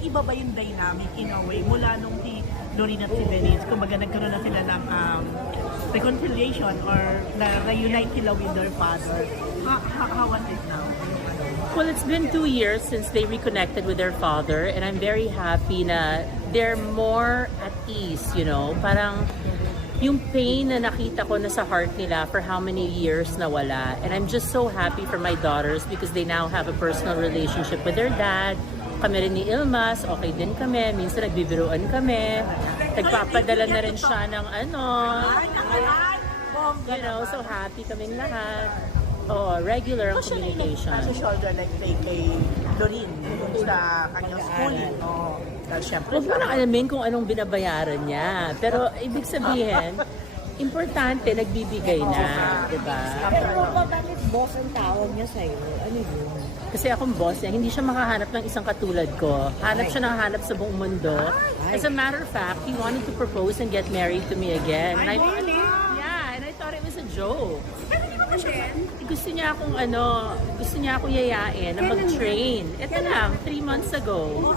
nag-iba ba yung dynamic in a way mula nung si Lorene at si Denise? Kumbaga nagkaroon na sila ng reconciliation or na-reunite sila with their father. How was it now? Well, it's been 2 years since they reconnected with their father, and I'm very happy na they're more at ease, you know. Parang yung pain na nakita ko na sa heart nila for how many years na wala. And I'm just so happy for my daughters because they now have a personal relationship with their dad. Kami rin ni Ilmas, okay din kami. Minsan nagbibiruan kami. Nagpapadala na rin siya ng you know, so happy kaming lahat. Oh, regular ang communication. Sa shoulder like kay Lorene sa kanyang schooling. Oh, syempre. Huwag mo na alamin kung anong binabayaran niya. Pero ibig sabihin, importante, nagbibigay na. Diba? Pero bakit boss ang tawag niya sa'yo? Ano yun? Kasi akong boss niya, hindi siya makahanap ng isang katulad ko. Hanap siya ng hanap sa buong mundo. As a matter of fact, he wanted to propose and get married to me again. And I thought, yeah, and I thought it was a joke. Gusto niya akong gusto niya akong yayain na mag-train. Ito lang, 3 months ago.